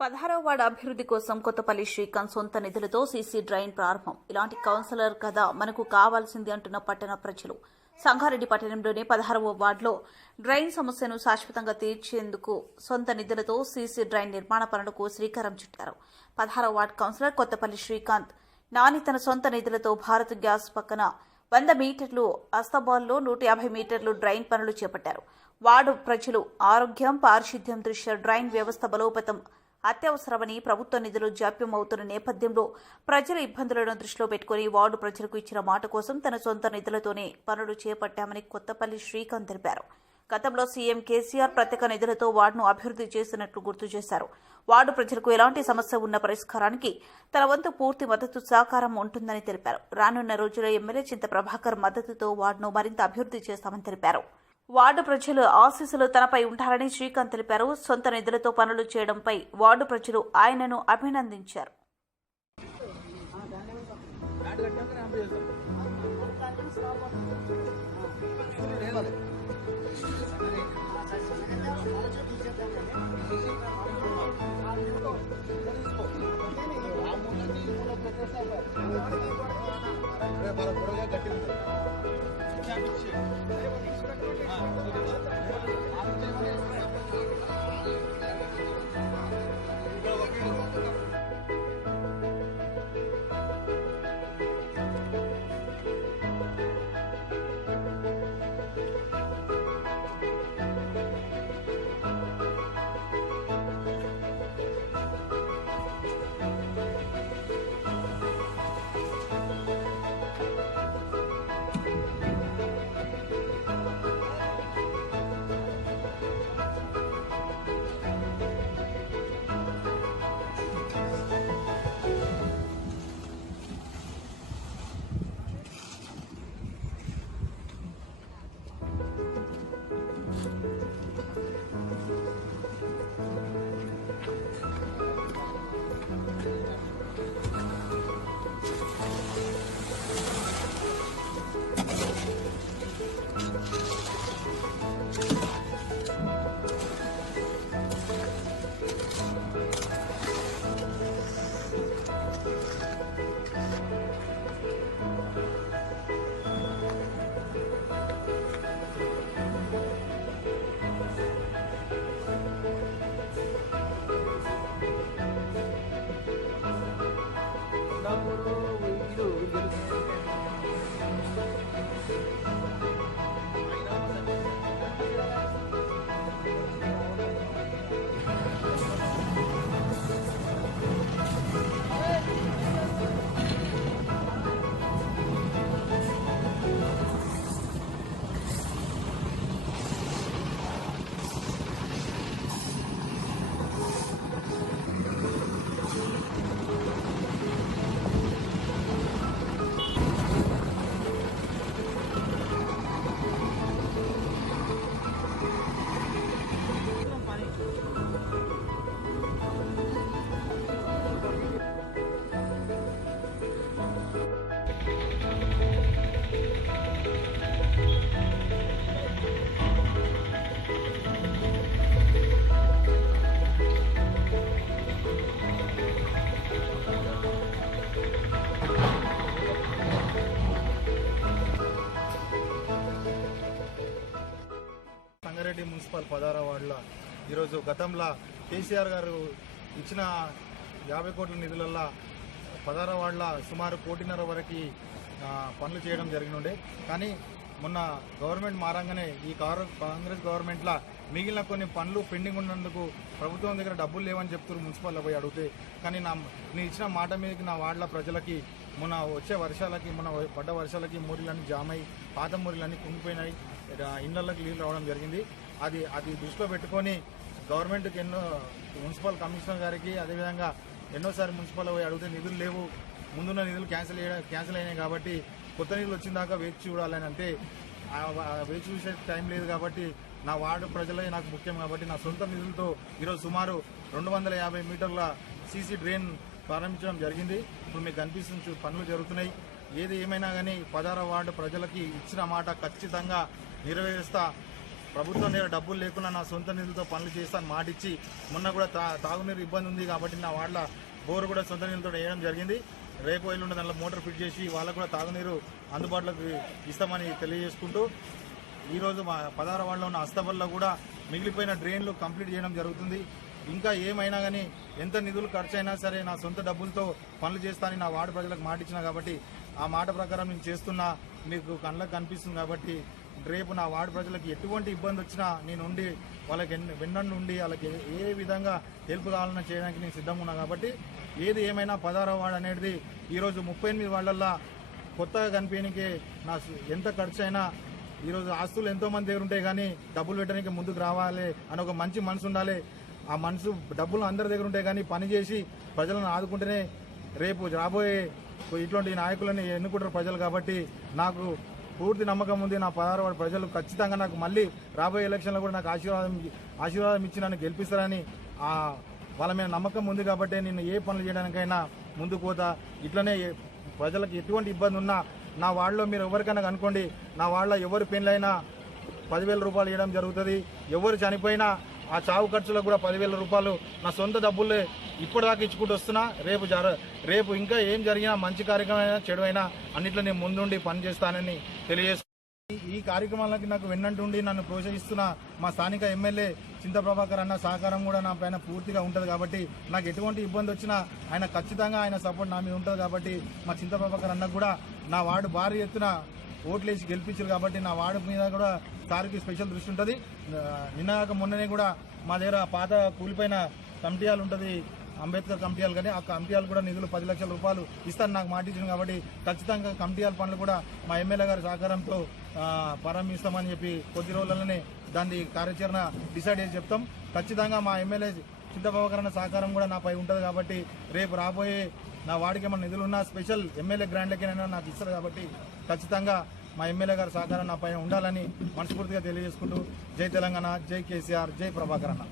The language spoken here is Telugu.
పదహారవ వార్డు అభివృద్ధి కోసం కొత్తపల్లి శ్రీకాంత్ సొంత నిధులతో సీసీ డ్రైన్ ప్రారంభం. ఇలాంటి కౌన్సిలర్ కదా మనకు కావాల్సింది అంటున్న పట్టణ ప్రజలు. సంగారెడ్డి పట్టణంలోని పదహారవ వార్డులో డ్రైన్ సమస్యను శాశ్వతంగా తీర్చేందుకు సొంత నిధులతో సీసీ డ్రైన్ నిర్మాణ పనులకు శ్రీకారం చుట్టారు. పదహారవ వార్డు కౌన్సిలర్ కొత్తపల్లి శ్రీకాంత్ నాని తన సొంత నిధులతో భారత్ గ్యాస్ పక్కన వంద మీటర్లు అస్తబాల్లో నూట యాభై మీటర్లు డ్రైన్ పనులు చేపట్టారు. వార్డు ప్రజలు ఆరోగ్యం పారిశుద్ధ్యం దృష్ట్యా డ్రైన్ వ్యవస్థ బలోపేతం అత్యవసరమని ప్రభుత్వ నిధులు జాప్యం అవుతున్న నేపథ్యంలో ప్రజల ఇబ్బందులను దృష్టిలో పెట్టుకుని వార్డు ప్రజలకు ఇచ్చిన మాట కోసం తన సొంత నిధులతోనే పనులు చేపట్టామని కొత్తపల్లి శ్రీకాంత్ తెలిపారు. గతంలో సీఎం కేసీఆర్ ప్రత్యేక నిధులతో వార్డును అభివృద్ధి చేసినట్లు గుర్తు చేశారు. వార్డు ప్రజలకు ఎలాంటి సమస్య ఉన్న పరిష్కారానికి తన వంతు పూర్తి మద్దతు సహకారం ఉంటుందని తెలిపారు. రానున్న రోజుల్లో ఎమ్మెల్యే చింత ప్రభాకర్ మద్దతుతో వార్డును మరింత అభివృద్ధి చేస్తామని తెలిపారు. వార్డు ప్రజలు ఆశీస్సులు తనపై ఉంటారని శ్రీకాంత్ తెలిపారు. సొంత నిధులతో పనులు చేయడంపై వార్డు ప్రజలు ఆయనను అభినందించారు. ఆ సంగారెడ్డి మున్సిపల్ పదార వార్డులో ఈరోజు గతంలో కేసీఆర్ గారు ఇచ్చిన యాభై కోట్ల నిధులల్లో పదార వార్డుల సుమారు కోటిన్నర వరకు పనులు చేయడం జరిగినుండే కానీ మొన్న గవర్నమెంట్ మారంగానే ఈ కాంగ్రెస్ గవర్నమెంట్లో మిగిలిన కొన్ని పనులు పెండింగ్ ఉన్నందుకు ప్రభుత్వం దగ్గర డబ్బులు లేవని చెప్తున్నారు మున్సిపల్లో పోయి అడిగితే. కానీ నా నేను ఇచ్చిన మాట మీదకి నా వార్డుల ప్రజలకి మొన్న వచ్చే వర్షాలకి మొన్న పడ్డ వర్షాలకి మురిలన్నీ జామ్ అయి పాత మురిలన్నీ కుంగిపోయినాయి. ఇళ్ళలోకి నీళ్ళు రావడం జరిగింది. అది అది దృష్టిలో పెట్టుకొని గవర్నమెంట్కి ఎన్నో మున్సిపల్ కమిషనర్ గారికి అదేవిధంగా ఎన్నోసారి మున్సిపల్ పోయి అడిగితే నిధులు లేవు. ముందున్న నిధులు క్యాన్సిల్ క్యాన్సిల్ అయినాయి కాబట్టి కొత్త నిధులు వచ్చిన దాకా వేచి చూడాలని అంటే వేచి చూసే టైం లేదు కాబట్టి నా వార్డు ప్రజలే నాకు ముఖ్యం కాబట్టి నా సొంత నిధులతో ఈరోజు సుమారు రెండు వందల యాభై మీటర్ల సీసీ డ్రైన్ ప్రారంభించడం జరిగింది. ఇప్పుడు మీకు కనిపిస్తుంది పనులు జరుగుతున్నాయి. ఏది ఏమైనా కానీ పదార వార్డు ప్రజలకి ఇచ్చిన మాట ఖచ్చితంగా నెరవేరుస్తా. ప్రభుత్వం నేను డబ్బులు లేకుండా నా సొంత నిధులతో పనులు చేస్తాను మాటిచ్చి మొన్న కూడా తా తాగునీరు ఇబ్బంది ఉంది కాబట్టి నా వాళ్ళ బోరు కూడా సొంత నీళ్ళతో వేయడం జరిగింది. రేపు ఎల్లుండి దాంట్లో మోటార్ ఫిట్ చేసి వాళ్ళకు కూడా తాగునీరు అందుబాటులోకి ఇస్తామని తెలియజేసుకుంటూ ఈరోజు మా పదహారు వాళ్ళలో ఉన్న అస్తబల్లో కూడా మిగిలిపోయిన డ్రైన్లు కంప్లీట్ చేయడం జరుగుతుంది. ఇంకా ఏమైనా కానీ ఎంత నిధులు ఖర్చు అయినా సరే నా సొంత డబ్బులతో పనులు చేస్తానని నా వార్డు ప్రజలకు మాట ఇచ్చిన కాబట్టి ఆ మాట ప్రకారం నేను చేస్తున్నా మీకు కళ్ళకు కనిపిస్తుంది కాబట్టి రేపు నా వార్డు ప్రజలకు ఎటువంటి ఇబ్బంది వచ్చినా నేను ఉండి వాళ్ళకి వెన్నండి ఉండి వాళ్ళకి ఏ- విధంగా హెల్ప్ కావాలన్నా చేయడానికి నేను సిద్ధంగా ఉన్నా కాబట్టి ఏది ఏమైనా పదహారవ వార్డు అనేది ఈరోజు ముప్పై ఎనిమిది వాళ్ళల్లో కొత్తగా కనిపించడానికి నా ఎంత ఖర్చు అయినా ఈరోజు ఆస్తులు ఎంతో మంది దగ్గర ఉంటాయి కానీ డబ్బులు పెట్టడానికి ముందుకు రావాలి అని ఒక మంచి మనసు ఉండాలి. ఆ మనసు డబ్బులు అందరి దగ్గర ఉంటాయి కానీ పని చేసి ప్రజలను ఆదుకుంటేనే రేపు రాబోయే ఇటువంటి నాయకులని ఎన్నుకుంటారు ప్రజలు కాబట్టి నాకు పూర్తి నమ్మకం ఉంది నా పదహారు ప్రజలు ఖచ్చితంగా నాకు మళ్ళీ రాబోయే ఎలక్షన్లో కూడా నాకు ఆశీర్వాదం ఆశీర్వాదం ఇచ్చి నన్ను గెలిపిస్తారని వాళ్ళ మీద నమ్మకం ఉంది కాబట్టి నేను ఏ పనులు చేయడానికైనా ముందుకు పోతా. ఇట్లనే ప్రజలకు ఎటువంటి ఇబ్బంది ఉన్నా నా వాళ్ళలో మీరు ఎవరికైనా కనుకోండి నా వాళ్ళ ఎవరి పెళ్ళైనా పదివేల రూపాయలు ఇవ్వడం జరుగుతుంది. ఎవరు చనిపోయినా ఆ చావు ఖర్చులకు కూడా పదివేల రూపాయలు నా సొంత డబ్బులే ఇప్పటిదాకా ఇచ్చుకుంటూ వస్తున్నా. రేపు జర రేపు ఇంకా ఏం జరిగినా మంచి కార్యక్రమం అయినా చెడు అయినా అన్నిట్లో నేను ముందుండి పని చేస్తానని ఈ- కార్యక్రమాలకి నాకు వెన్నంటుండి నన్ను ప్రోత్సహిస్తున్న మా స్థానిక ఎమ్మెల్యే చింత ప్రభాకర్ అన్న సహకారం కూడా నా పైన పూర్తిగా ఉంటుంది కాబట్టి నాకు ఎటువంటి ఇబ్బంది వచ్చినా ఆయన ఖచ్చితంగా ఆయన సపోర్ట్ నా మీద ఉంటుంది కాబట్టి మా చింత ప్రభాకర్ కూడా నా వార్డు భారీ ఎత్తున ఓట్లేసి గెలిపించారు కాబట్టి నా వార్డు మీద కూడా సార్కి స్పెషల్ దృష్టి ఉంటుంది. ఆ, నిన్న కాక మొన్ననే కూడా మా దగ్గర పాత కూలిపోయిన కమిటీయాలు ఉంటుంది. అంబేద్కర్ కమిటీయాలు కానీ ఆ కమిటీయాలు కూడా నిధులు పది లక్షల రూపాయలు ఇస్తాను నాకు మాట ఇచ్చింది కాబట్టి ఖచ్చితంగా కమిటీయాల పనులు కూడా మా ఎమ్మెల్యే గారి సహకారంతో ప్రారంభిస్తామని చెప్పి కొద్ది రోజులలోనే దాని కార్యాచరణ డిసైడ్ చేసి చెప్తాం. ఖచ్చితంగా మా ఎమ్మెల్యే చింతబాబకరణ సహకారం కూడా నాపై ఉంటుంది కాబట్టి రేపు రాబోయే నా వాడికి ఏమైనా నిధులు ఉన్నా స్పెషల్ ఎమ్మెల్యే గ్రాండ్లకైనా నాకు ఇస్తారు కాబట్టి ఖచ్చితంగా మా ఎమ్మెల్యే గారి సహకారం నా పైన ఉండాలని మనస్ఫూర్తిగా తెలియజేసుకుంటూ జై తెలంగాణ జై కేసీఆర్ జై ప్రభాకర్ అన్న.